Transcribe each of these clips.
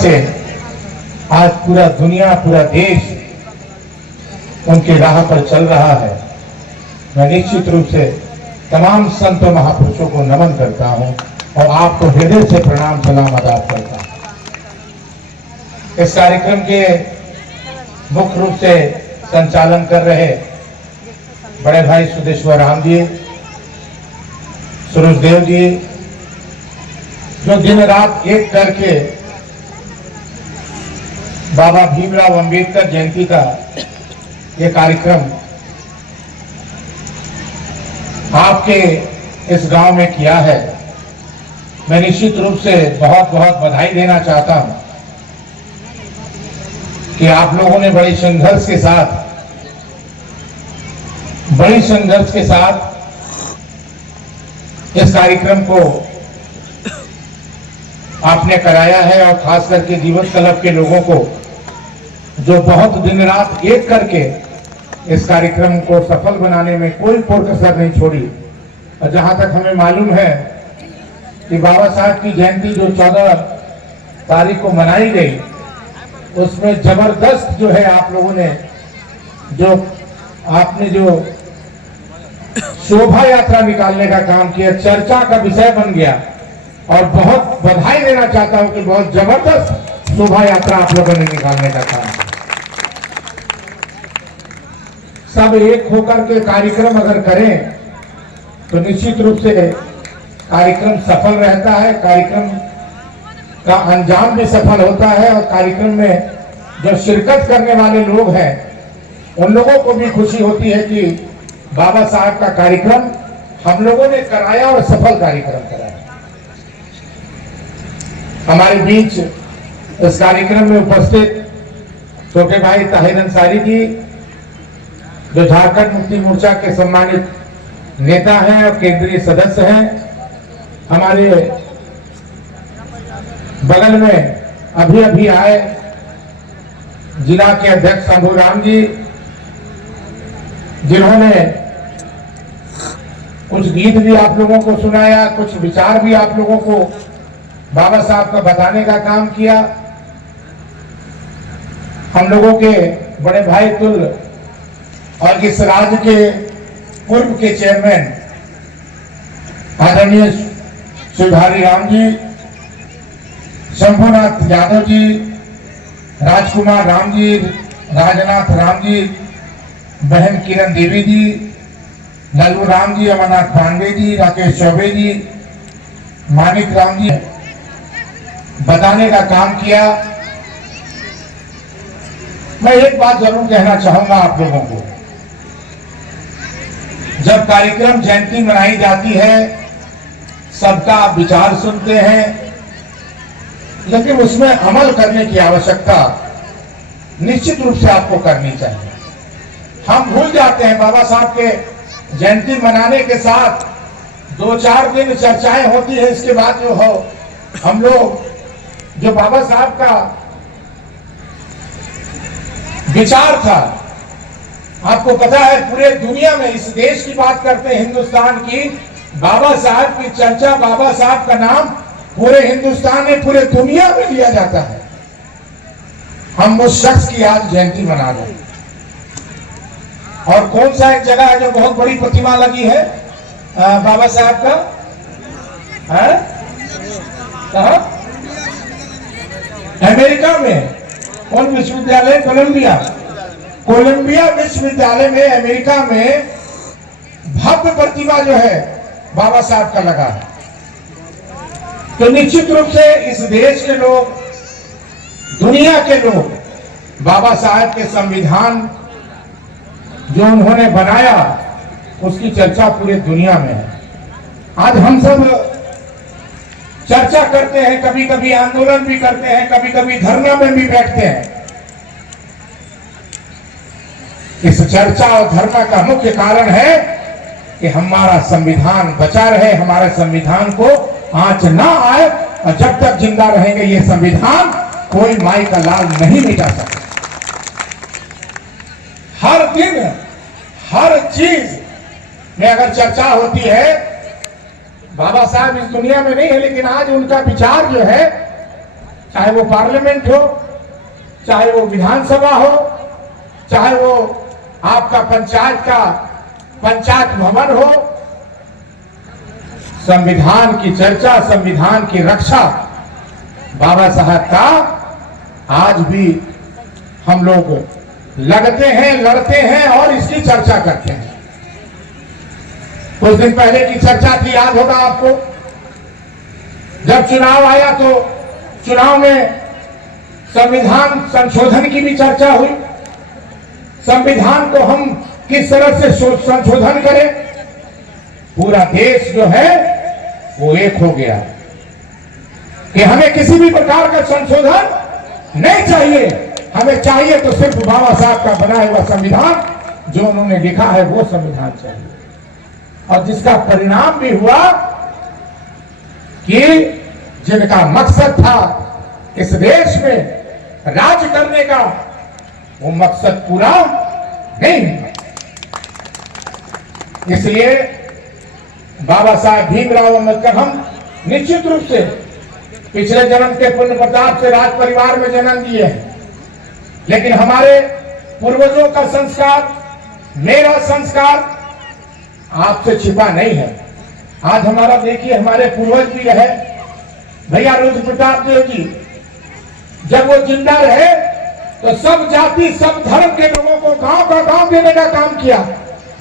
से आज पूरा दुनिया, पूरा देश उनके राह पर चल रहा है। मैं निश्चित रूप से तमाम संतों महापुरुषों को नमन करता हूं और आपको हृदय से प्रणाम सलाम अदा करता हूं। इस कार्यक्रम के मुख्य रूप से संचालन कर रहे बड़े भाई सुदेश्वर राम जी, सुरुजदेव जी, जो दिन रात एक करके बाबा भीमराव अंबेडकर जयंती का ये कार्यक्रम आपके इस गांव में किया है। मैं निश्चित रूप से बहुत बहुत बधाई देना चाहता हूं कि आप लोगों ने बड़ी संघर्ष के साथ इस कार्यक्रम को आपने कराया है और खास करके जीवन क्लब के लोगों को जो बहुत दिन रात एक करके इस कार्यक्रम को सफल बनाने में कोई कसर नहीं छोड़ी। और जहां तक हमें मालूम है कि बाबा साहब की जयंती जो 14 तारीख को मनाई गई, उसमें जबरदस्त जो है आप लोगों ने आपने शोभा यात्रा निकालने का काम किया, चर्चा का विषय बन गया। और बहुत बधाई देना चाहता हूं कि बहुत जबरदस्त शोभा यात्रा आप लोगों ने निकालने का काम किया। सब एक होकर के कार्यक्रम अगर करें तो निश्चित रूप से कार्यक्रम सफल रहता है, कार्यक्रम का अंजाम भी सफल होता है और कार्यक्रम में जो शिरकत करने वाले लोग हैं उन लोगों को भी खुशी होती है कि बाबा साहब का कार्यक्रम हम लोगों ने कराया और सफल कार्यक्रम कराया। हमारे बीच इस कार्यक्रम में उपस्थित छोटे भाई ताहिर अंसारी जी, जो झारखंड मुक्ति मोर्चा के सम्मानित नेता हैं और केंद्रीय सदस्य हैं। हमारे बगल में अभी आए जिला के अध्यक्ष शंभू राम जी, जिन्होंने कुछ गीत भी आप लोगों को सुनाया, कुछ विचार भी आप लोगों को बाबा साहब का बताने का काम किया। हम लोगों के बड़े भाई तुल और इस राज्य के पूर्व के चेयरमैन आदरणीय शिवधारी राम जी, शंभुनाथ यादव जी, राजकुमार राम जी, राजनाथ राम जी, बहन किरण देवी जी, लल्लू राम जी, अमरनाथ पांडे जी, राकेश चौबे जी, मानिक राम जी बताने का काम किया। मैं एक बात जरूर कहना चाहूंगा आप लोगों को, जब कार्यक्रम जयंती मनाई जाती है सबका विचार सुनते हैं, लेकिन उसमें अमल करने की आवश्यकता निश्चित रूप से आपको करनी चाहिए। हम भूल जाते हैं बाबा साहब के जयंती मनाने के साथ 2-4 दिन चर्चाएं होती है, इसके बाद जो हो हम लोग जो बाबा साहब का विचार था, आपको पता है पूरे दुनिया में, इस देश की बात करते हैं हिंदुस्तान की, बाबा साहब की चर्चा, बाबा साहब का नाम पूरे हिंदुस्तान में, पूरे दुनिया में लिया जाता है। हम उस शख्स की आज जयंती मना रहे हैं। और कौन सा एक जगह है जो बहुत बड़ी प्रतिमा लगी है बाबा साहब का, कहा? अमेरिका में कौन विश्वविद्यालय? कोलंबिया विश्वविद्यालय में, अमेरिका में भव्य प्रतिमा जो है बाबा साहब का लगा है। तो निश्चित रूप से इस देश के लोग, दुनिया के लोग बाबा साहब के संविधान जो उन्होंने बनाया उसकी चर्चा पूरे दुनिया में है। आज हम सब चर्चा करते हैं, कभी कभी आंदोलन भी करते हैं, कभी कभी धरना में भी बैठते हैं। इस चर्चा और धरना का मुख्य कारण है कि हमारा संविधान बचा रहे, हमारे संविधान को आंच ना आए, और जब तक जिंदा रहेंगे ये संविधान कोई माई का लाल नहीं मिटा सकता। हर दिन हर चीज में अगर चर्चा होती है, बाबा साहब इस दुनिया में नहीं है, लेकिन आज उनका विचार जो है चाहे वो पार्लियामेंट हो, चाहे वो विधानसभा हो, चाहे वो आपका पंचायत भवन हो, संविधान की चर्चा, संविधान की रक्षा बाबा साहब का आज भी हम लोग लगते हैं, लड़ते हैं और इसकी चर्चा करते हैं। कुछ दिन पहले की चर्चा थी, याद होगा आपको, जब चुनाव आया तो चुनाव में संविधान संशोधन की भी चर्चा हुई। संविधान को हम किस तरह से संशोधन करें, पूरा देश जो है वो एक हो गया कि हमें किसी भी प्रकार का संशोधन नहीं चाहिए, हमें चाहिए तो सिर्फ बाबा साहब का बनाया हुआ संविधान, जो उन्होंने लिखा है वो संविधान चाहिए। और जिसका परिणाम भी हुआ कि जिनका मकसद था इस देश में राज करने का, वो मकसद पूरा नहीं हुआ। इसलिए बाबा साहब भीमराव अम्बेडकर, हम निश्चित रूप से पिछले जन्म के पुण्य प्रताप से राज परिवार में जन्म लिए हैं, लेकिन हमारे पूर्वजों का संस्कार, मेरा संस्कार आपसे छिपा नहीं है। आज हमारा देखिए, हमारे पूर्वज भी रहे भैया रुद्र प्रताप देव जी, जब वो जिंदा रहे तो सब जाति सब धर्म के लोगों को गांव का गांव देने का काम किया,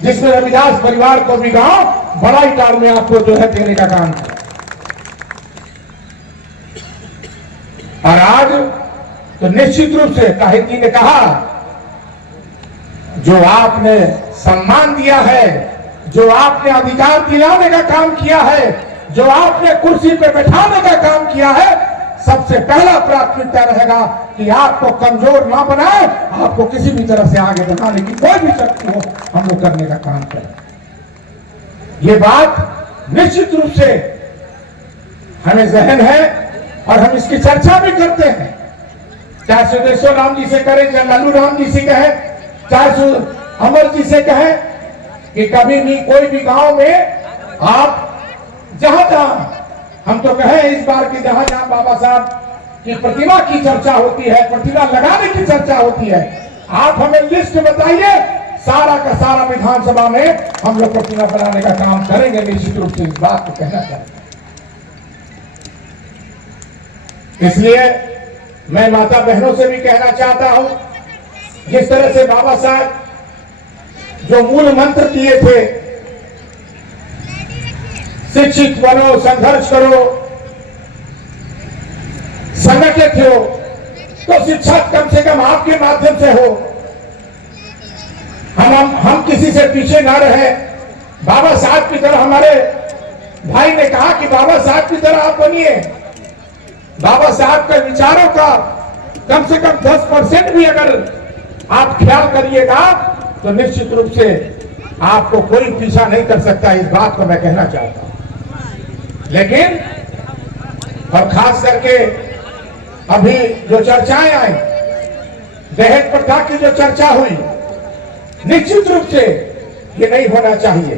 जिसमें रविदास परिवार को भी गांव बड़ा इटाल में आपको जो है देने का काम किया। और आज तो निश्चित रूप से ताहिर जी ने कहा, जो आपने सम्मान दिया है, जो आपने अधिकार दिलाने का काम किया है, जो आपने कुर्सी पे बैठाने का काम किया है, सबसे पहला प्राथमिकता रहेगा कि आपको कमजोर ना बनाए, आपको किसी भी तरह से आगे बढ़ाने की कोई भी शक्ति हो, हम लोग करने का काम करें। ये बात निश्चित रूप से हमें जहन है और हम इसकी चर्चा भी करते हैं, चाहे सुदेश्वर राम जी से करें, चाहे लालू राम जी से कहे, चाहे अमर जी से कहे, कि कभी भी कोई भी गांव में आप जहां जहां, हम तो कहे इस बार की जहां जहां बाबा साहब की प्रतिमा की चर्चा होती है, प्रतिमा लगाने की चर्चा होती है, आप हमें लिस्ट बताइए, सारा का सारा विधानसभा में हम लोग प्रतिमा बनाने का काम करेंगे। निश्चित रूप से इस बात को कहना चाहते हैं। इसलिए मैं माता बहनों से भी कहना चाहता हूं, जिस तरह से बाबा साहब जो मूल मंत्र दिए थे, शिक्षित बनो, संघर्ष करो, संगठित हो, तो शिक्षा कम से कम आपके माध्यम से हो। हम किसी से पीछे ना रहे। बाबा साहब की तरह, हमारे भाई ने कहा कि बाबा साहब की तरह आप बनिए। बाबा साहब के विचारों का कम से कम 10% भी अगर आप ख्याल करिएगा तो निश्चित रूप से आपको कोई पीछा नहीं कर सकता। इस बात को मैं कहना चाहता हूं। लेकिन और खास करके अभी जो चर्चाएं आई, दहेज प्रथा की जो चर्चा हुई, निश्चित रूप से ये नहीं होना चाहिए।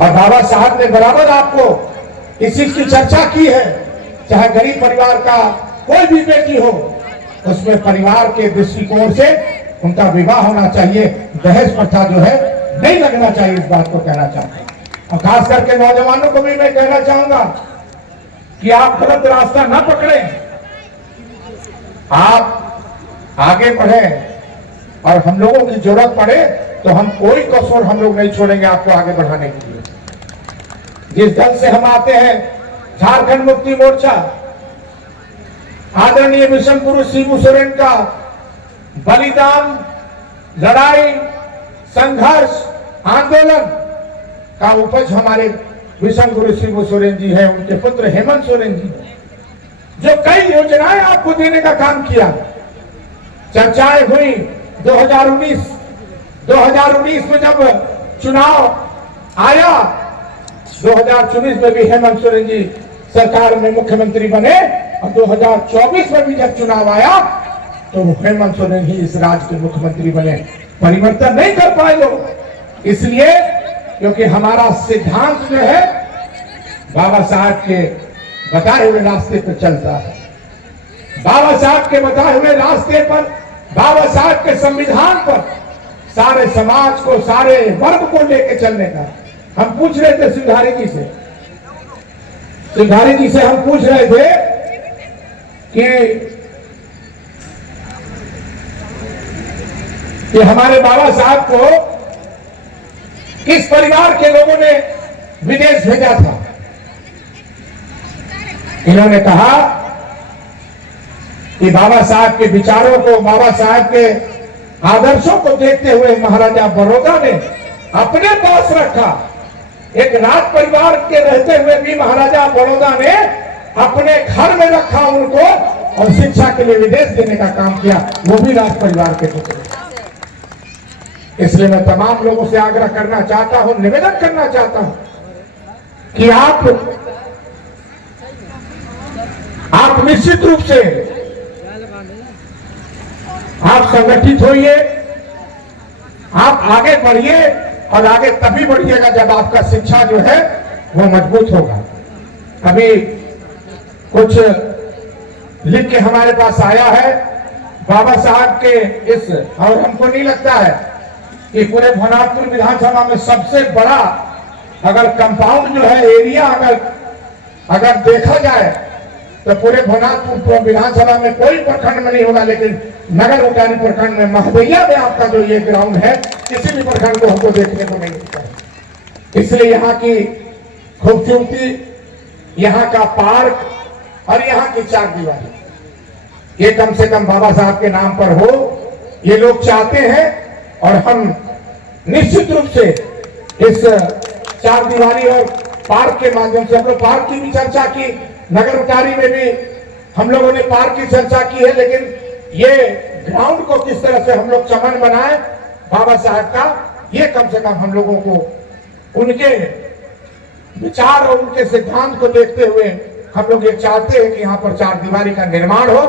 और बाबा साहब ने बराबर आपको इस चीज की चर्चा की है, चाहे गरीब परिवार का कोई भी बेटी हो, उसमें परिवार के दृष्टिकोण से उनका विवाह होना चाहिए। दहेज प्रथा जो है नहीं लगना चाहिए। इस बात को कहना चाहता हूं। और खास करके नौजवानों को भी मैं कहना चाहूंगा कि आप गलत रास्ता ना पकड़ें, आप आगे बढ़ें। और हम लोगों की जरूरत पड़े तो हम कोई कसौर हम लोग नहीं छोड़ेंगे आपको आगे बढ़ाने के लिए। जिस दल से हम आते हैं, झारखंड मुक्ति मोर्चा, आदरणीय मिशन गुरु शिबू सोरेन का बलिदान, लड़ाई, संघर्ष, आंदोलन का उपज हमारे मिशन गुरु शिबू सोरेन जी है, उनके पुत्र हेमंत सोरेन जी, जो कई योजनाएं आपको देने का काम किया। चर्चाएं हुई 2019 में जब चुनाव आया, 2019 में भी हेमंत सोरेन जी सरकार में मुख्यमंत्री बने, और 2024 में भी जब चुनाव आया तो हेमंत सोरेन ही इस राज्य के मुख्यमंत्री बने। परिवर्तन नहीं कर पाए लोग, इसलिए क्योंकि हमारा सिद्धांत जो है बाबा साहब के बताए हुए रास्ते पर चलता है। बाबा साहब के बताए हुए रास्ते पर, बाबा साहब के संविधान पर सारे समाज को, सारे वर्ग को लेकर चलने का। हम पूछ रहे थे सिंघारी जी से, हम पूछ रहे थे कि हमारे बाबा साहब को किस परिवार के लोगों ने विदेश भेजा था। इन्होंने कहा कि बाबा साहब के विचारों को, बाबा साहब के आदर्शों को देखते हुए महाराजा बड़ौदा ने अपने पास रखा। एक राज परिवार के रहते हुए भी महाराजा बड़ौदा ने अपने घर में रखा उनको और शिक्षा के लिए विदेश देने का काम किया, वो भी राज परिवार के टुकड़े। इसलिए मैं तमाम लोगों से आग्रह करना चाहता हूं, निवेदन करना चाहता हूं कि आप निश्चित रूप से आप संगठित होइए, आप आगे बढ़िए और आगे तभी बढ़िएगा जब आपका शिक्षा जो है वो मजबूत होगा। अभी कुछ लिख के हमारे पास आया है बाबा साहब के इस, और हमको नहीं लगता है कि पूरे भवनाथपुर विधानसभा में सबसे बड़ा अगर कंपाउंड जो है एरिया अगर देखा जाए तो पूरे भवनाथपुर विधानसभा में कोई प्रखंड में नहीं होगा, लेकिन नगर उटारी प्रखंड में महदैया में आपका जो ये ग्राउंड है किसी भी प्रखंड को हमको देखने को नहीं मिलता है। इसलिए यहाँ की खूबसूरती, यहाँ का पार्क और यहाँ की चार दीवारी ये कम से कम बाबा साहब के नाम पर हो, ये लोग चाहते हैं। और हम निश्चित रूप से इस चार दीवारी और पार्क के माध्यम से, हम लोग पार्क की भी चर्चा की, नगर उटारी में भी हम लोगों ने पार्क की चर्चा की है, लेकिन ये ग्राउंड को किस तरह से हम लोग चमन बनाए बाबा साहब का, ये कम से कम हम लोगों को उनके विचार और उनके सिद्धांत को देखते हुए हम लोग ये चाहते हैं कि यहाँ पर चार दीवारी का निर्माण हो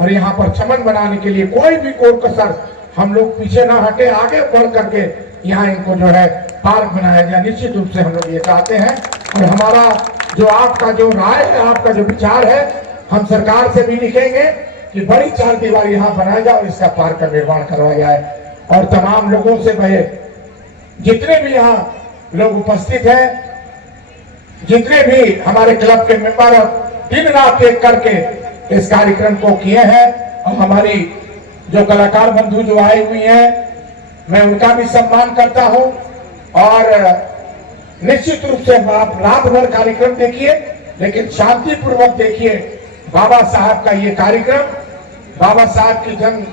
और यहाँ पर चमन बनाने के लिए कोई भी कोर कसर हम लोग पीछे ना हटे, आगे बढ़ करके यहाँ इनको जो है पार्क बनाया जाए। निश्चित रूप से हम लोग ये चाहते हैं और हमारा जो आपका जो राय है, आपका जो विचार है, हम सरकार से भी लिखेंगे कि बड़ी चार दीवारी यहाँ बनाया जाए और इसका पार्क का निर्माण करवाया जाए। और तमाम लोगों से मैं, जितने भी यहाँ लोग उपस्थित हैं, जितने भी हमारे क्लब के मेंबर और दिन रात एक करके इस कार्यक्रम को किए हैं, और हमारी जो कलाकार बंधु जो आए हुई हैं, मैं उनका भी सम्मान करता हूं। और निश्चित रूप से आप रात भर कार्यक्रम देखिए, लेकिन शांतिपूर्वक देखिए बाबा साहब का ये कार्यक्रम, बाबा साहब की जन्म